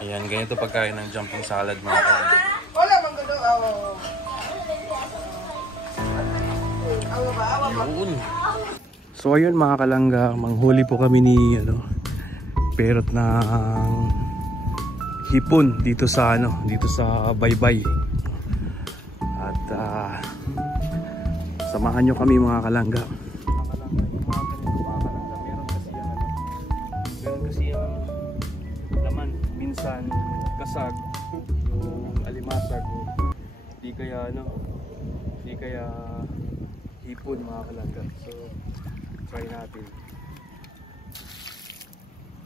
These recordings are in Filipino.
Ayan, ganito pagkain ng jumping salad mga kalangga. Wala mang gusto. Yun. So ayun mga kalangga, manghuli po kami ni perot ng hipon dito sa Baybay. At samahan nyo kami mga kalangga. Meron kasi yung laman, minsan kasag, yung alimasag, di kaya hipon mga kalangga. So try natin.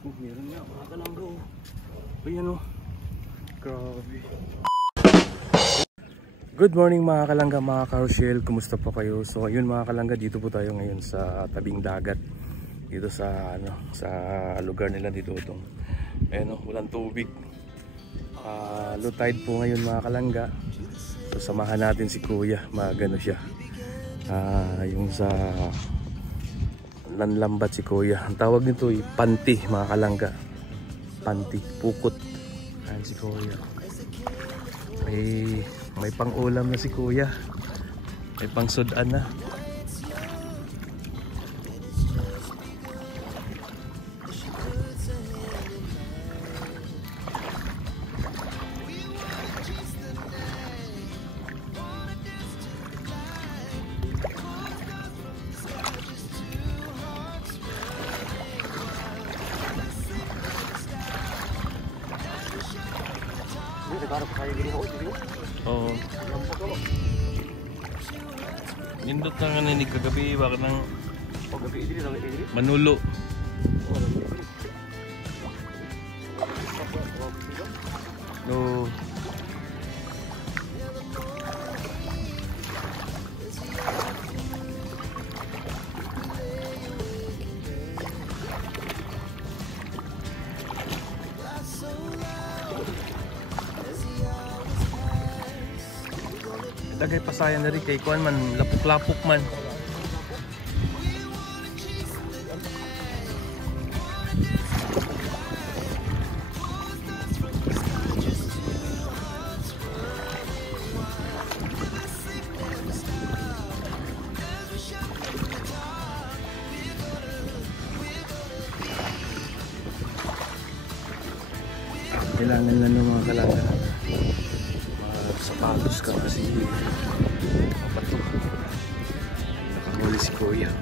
Meron nga mga kalangga. Ayan grabe. Good morning mga kalangga, mga ka-Rochelle, kumusta po kayo? So ayun mga kalangga, dito po tayo ngayon sa tabing dagat. Dito sa sa lugar nila dito itong. Ayun walang tubig. Low tide po ngayon mga kalangga. So samahan natin si Kuya, magano siya. Yung sa lanlambat si Kuya. Ang tawag nito ay panti mga kalangga. Panti, pukot. Ayan si Kuya. May pang-ulam na si Kuya. May pang-sudan na. Oo. Nindot na nga ninig kagabi, bakit nang manulo. No. Tagay pasayan na rin kay kuan man, lapok-lapok man. Kailangan lang ng mga kalangga. Sapatos ka kasi papato. Nakamuli si Kuya.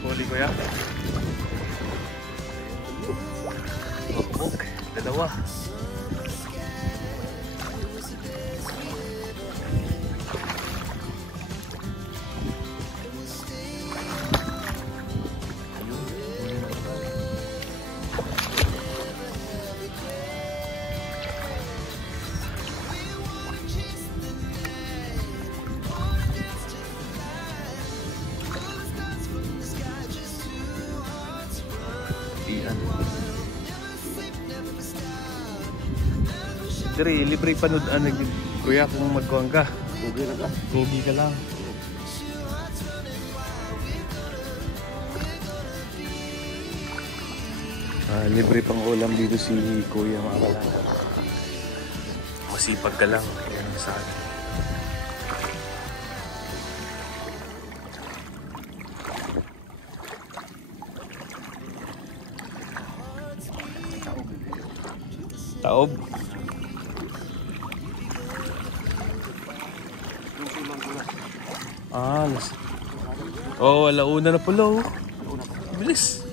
Huli Kuya. Makbuk, dalawa. Diri, libre panood Kuya kung magkuhan ka. Kugi na ka. Kugi ka lang. Libre pang ulam dito si Kuya mga kalangga. Masipag ka lang. Yan ang sabi. Taob. Alauna na pala oh. Bilis.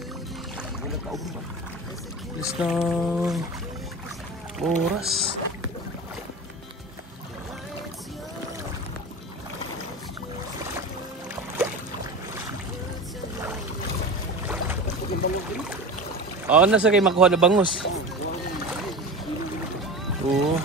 Bilis na oras. Nasa kayo makuha na bangus. Oo.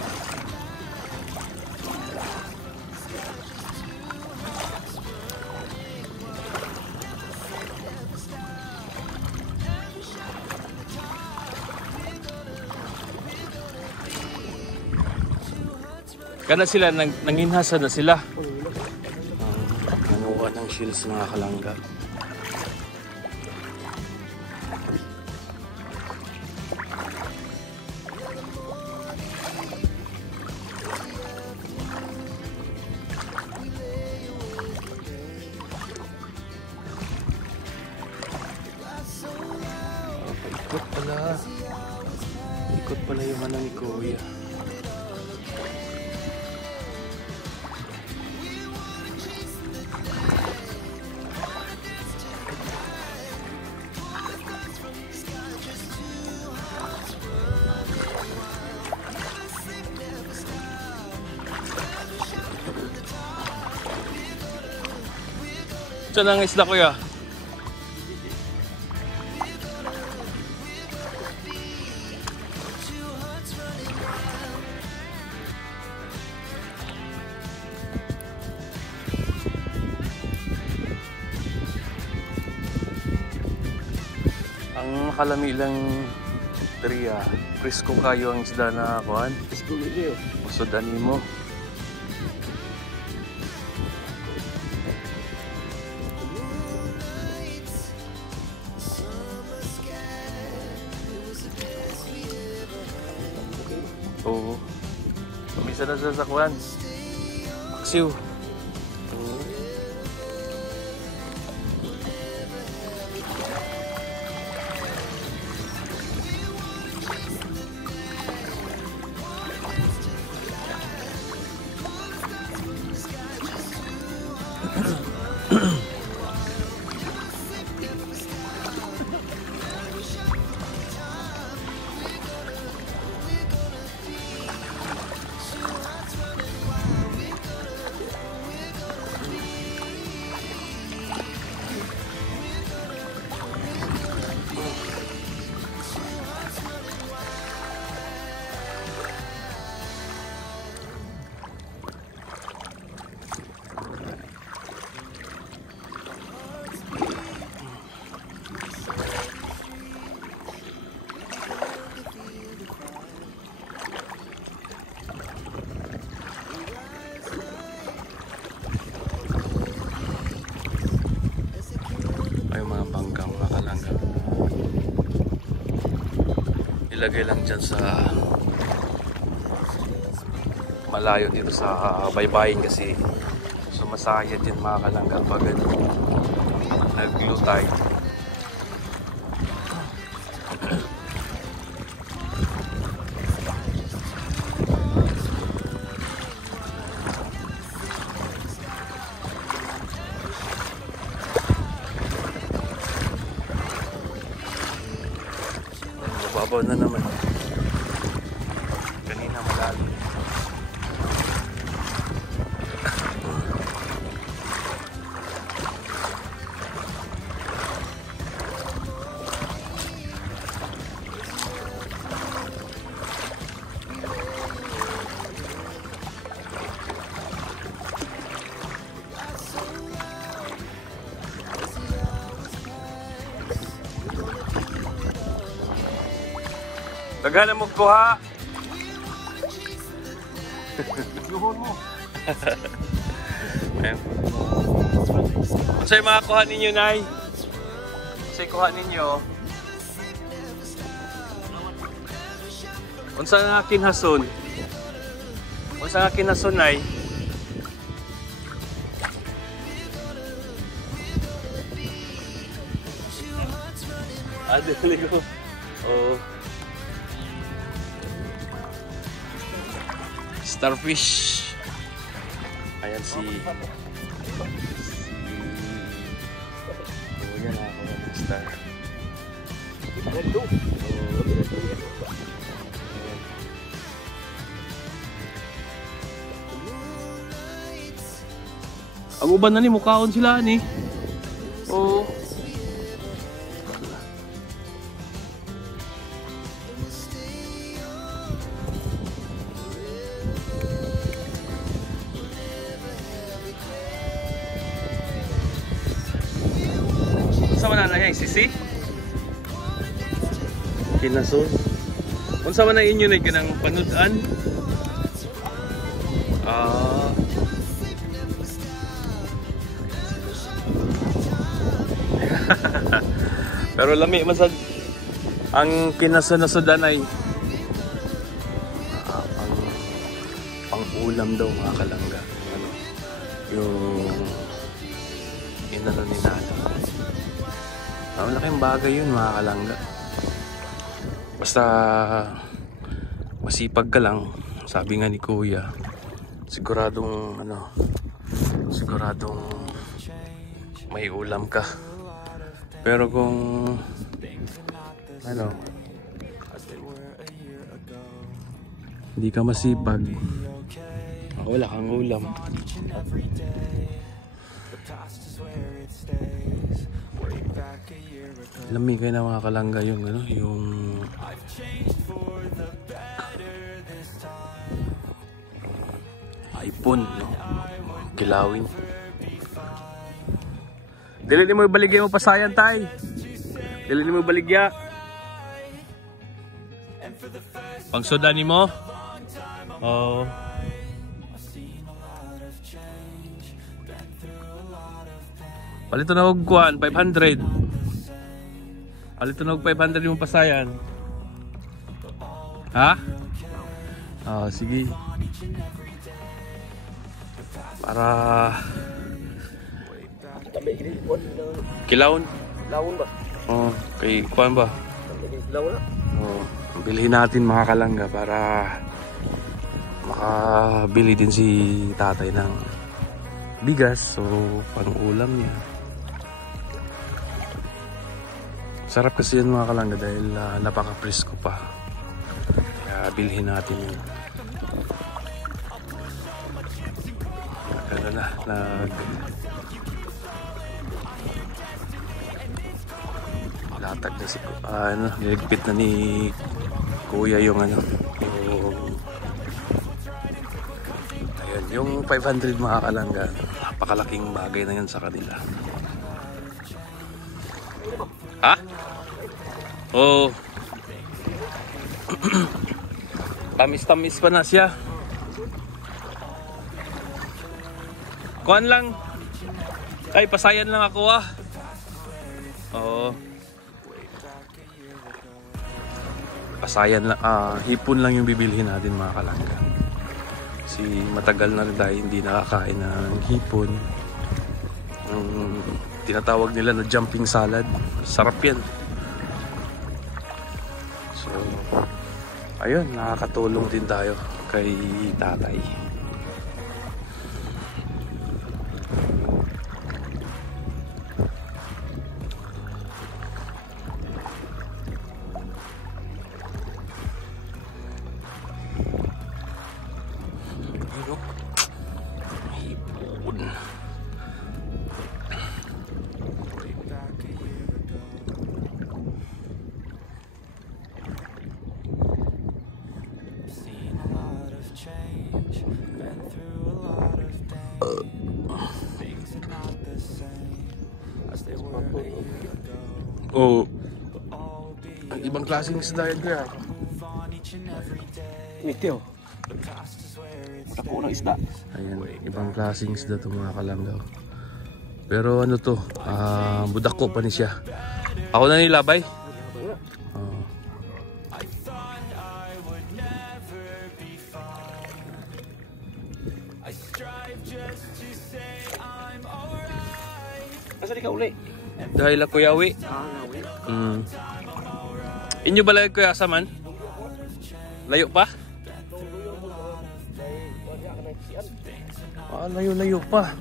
Kana sila, nanginhasa na sila. Nanuha ng shields mga kalangga. Ikot pala yung ano ni Kuya. Saan ang isda, Kuya? Ang makalami lang Tria, presko kayo ang isda na kuhan. Presko nyo. Usod animo. Oo. Pamisa na sa kuhan. Aksiw. Ilagay lang dyan sa malayo dito sa baybayin kasi sumasayad din mga kalangga pag nag-low tide. Babaw na naman. Kanina malalim. Daghan mo kuha. Duhon mo. Ayan. Unsay mga kuha ninyo, Nay? Unsay kuha ninyo? Unsa nga kinhason? Unsa nga kinhason, Nay? Dali ko. Oh. Starfish. Ayan si yan ako ng star. Ang uban na ni mukhaon sila ni. Oh. Unsa man na yang sisi? Kinason. Unsa man na inyo na ganang panudan? Ah. Pero lami masad ang kinasanasodan ay pang ulam daw mga kalangga. Ano, yung inano ni Nana. Malaking bagay yun mga kalangga. Basta masipag ka lang, sabi nga ni Kuya, siguradong may ulam ka. Pero kung hindi ka masipag, wala kang ulam. Lami kayo na mga kalangga yung yung ipon, no? Kilawin. Dili mo baligya mo pasayan tay. Dili mo baligya. Pangsodan mo? Oh. Palito na og kuan 500. Palito na og 500 yung pasayan. Ha? Oh, sige. Para kilawon? Kilawon ba? Oh, kay kuan ba? Kilawon na? Oh, bilhin natin mga kalangga para makabili din si tatay ng bigas o pang-ulam niya. Sarap kasi yan mga kalangga dahil napaka-presko pa. Kaya bilhin natin yun. Pero latag na si niligpit na ni Kuya yung yung 500 mga kalangga. Napakalaking bagay na yan sa kanila. Ha? Oh. Tamis-tamis pa na siya. Kuan lang. Ay, pasayan lang ako ah. Oo. Pasayan lang, hipon lang yung bibilhin natin mga kalangga. Kasi matagal na rin tayo hindi nakakain ng hipon. Tinatawag nila na jumping salad. Sarap yan. So, ayun, nakakatulong din tayo kay tatay. Oh, ibang klaseng isda yan kaya. Ito. Tapo ng isda. Ayan, ibang klaseng isda ito mga kalanggaw. Pero ano to, budak ko pa ni siya. Ako na nilabay. Asa di ka uli? Dahil ako yawi. Inyo balay ko asa man? Layo pa? Layo-layo pa.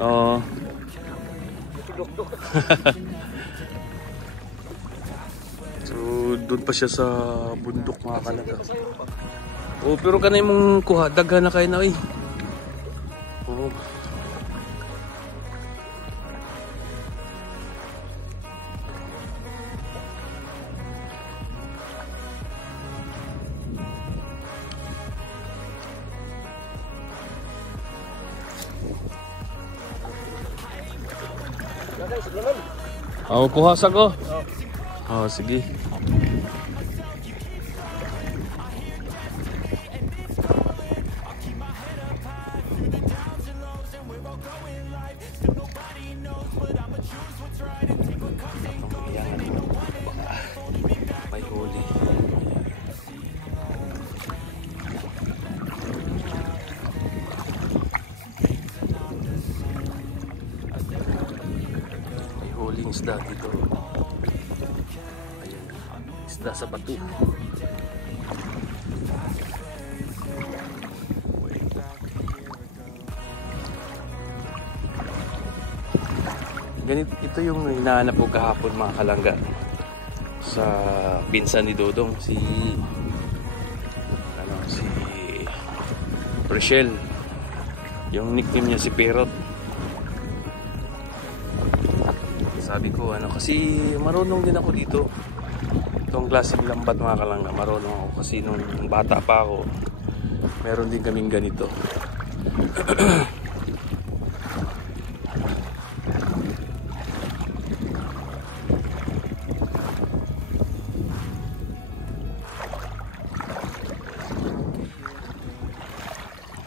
Oo. So, doon pa siya sa bundok mga kalangga. Oh, pero kanay mong kuha, daghan na kayo na eh. Oh. Oh, kuha sa ko. Oh, sige. isda dito. Ayan, isda sa bato. Ganito, ito yung hinahanap ko kahapon mga kalangga sa pinsan ni Dodong, si Rochelle. Yung nickname niya si Perot. Sabi ko kasi marunong din ako dito. Itong klaseng lambat mga kalangga, marunong ako kasi nung bata pa ako meron din kaming ganito.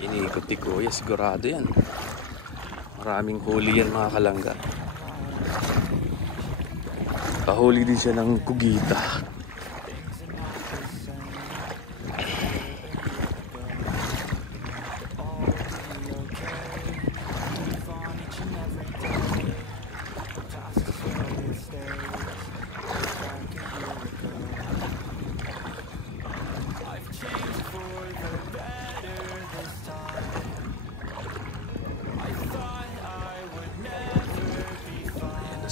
Iniikot ni Kuya, sigurado yan. Maraming huli yan mga kalangga. Kahuli din siya ng kugita.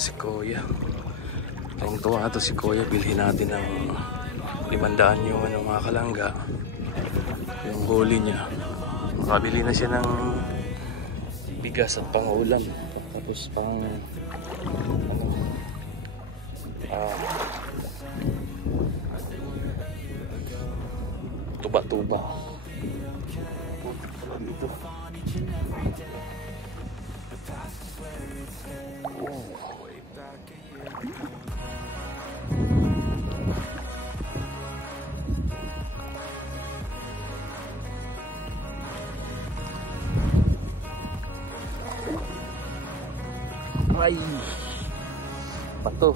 Si Kuya, tuwang-tuwa ito si Kuya. Bilhin natin ng 500 yung mga kalangga, yung huli niya. Makabili na siya ng bigas at pangulam, tapos pang tuba-tuba dito. Ay, bato.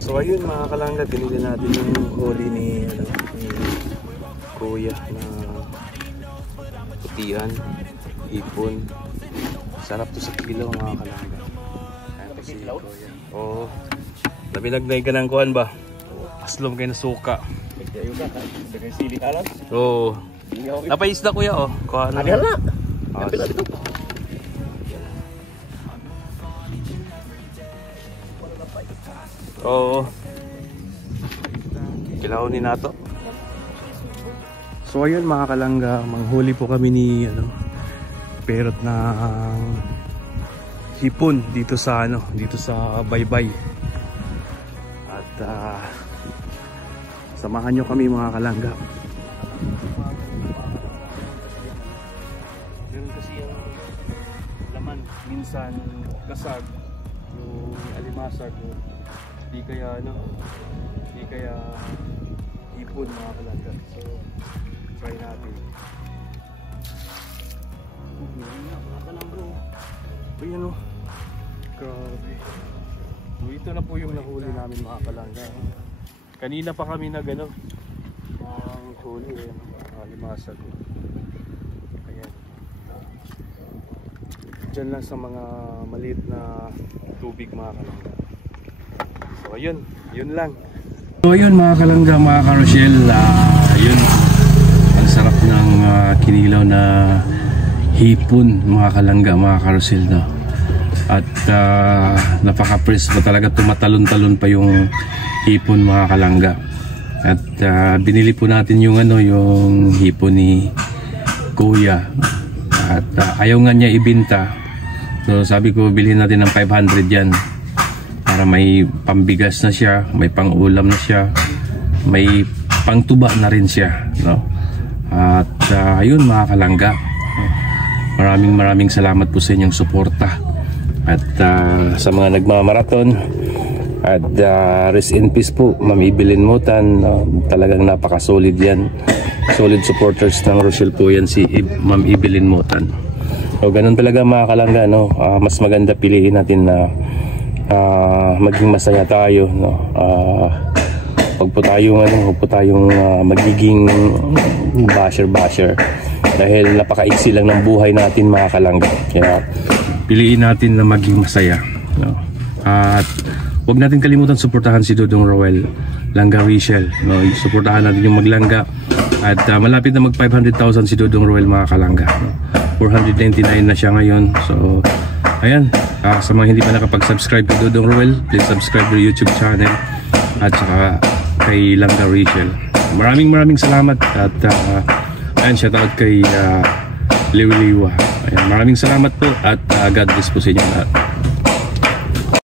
So ayun mga kalangga, binili natin yung huli ni Kuya na putihan, hipon. Sarap to sa kilo mga kalangga. Si Kuya. Oo. Nabinagnay ka ng kuhan ba? Aslom kayo na suka. Oo. Napaisda Kuya oh. Kuhan na. Agala. Oo. Kilawin nato. So ayun mga kalangga, manghuli po kami ni Perot na hipon dito sa Baybay. At samahan nyo kami mga kalangga. Meron kasi yung laman, minsan kasag, yung alimasag, di kaya hipon mga kalangga. So try natin. Ayan o, grabe. Ito na po yung nahuli namin mga kalangga. Kanina pa kami ang huli limasag. Ayan. Diyan lang sa mga maliit na tubig mga kalangga. So ayun, yun lang. So ayun mga kalangga, mga ka-Rochelle, yun, ang sarap ng kinilaw na hipon mga kalangga, mga ka-Rochelle, no? At napaka-press pa talaga, tumatalon-talon pa yung hipon mga kalangga. At binili po natin yung yung hipon ni Kuya. At ayaw nga niya ibenta. So sabi ko bilhin natin ng 500 yan. Para may pambigas na siya, may pang-ulam na siya, may pangtuba na rin siya, no? At ayun mga kalangga, maraming salamat po sa inyong suporta. At sa mga nagmamarathon, at rest in peace po Ma'am Evelyn Motan, talagang napaka-solid yan. Solid supporters ng Rochelle po yan, si Ma'am Evelyn Motan. So ganun talaga mga kalangga, no? Mas maganda piliin natin na maging masaya tayo, no? Huwag po tayong magiging basher dahil napakaiksi lang ng buhay natin, mga kalangga. Kaya piliin natin na maging masaya, no? At huwag natin kalimutan suportahan si Dodong Roel Langga Rachel, no? Suportahan natin yung maglangga. At malapit na mag 500,000 si Dodong Roel, mga kalangga, no? 499 na siya ngayon. So ayan, sa mga hindi pa nakapag-subscribe kay Dodong Roel, please subscribe to YouTube channel at saka kay Langga Rachel. Maraming salamat. At ayan, shout out kay Liwa. Ayan, maraming salamat po at God bless po sa inyo lahat.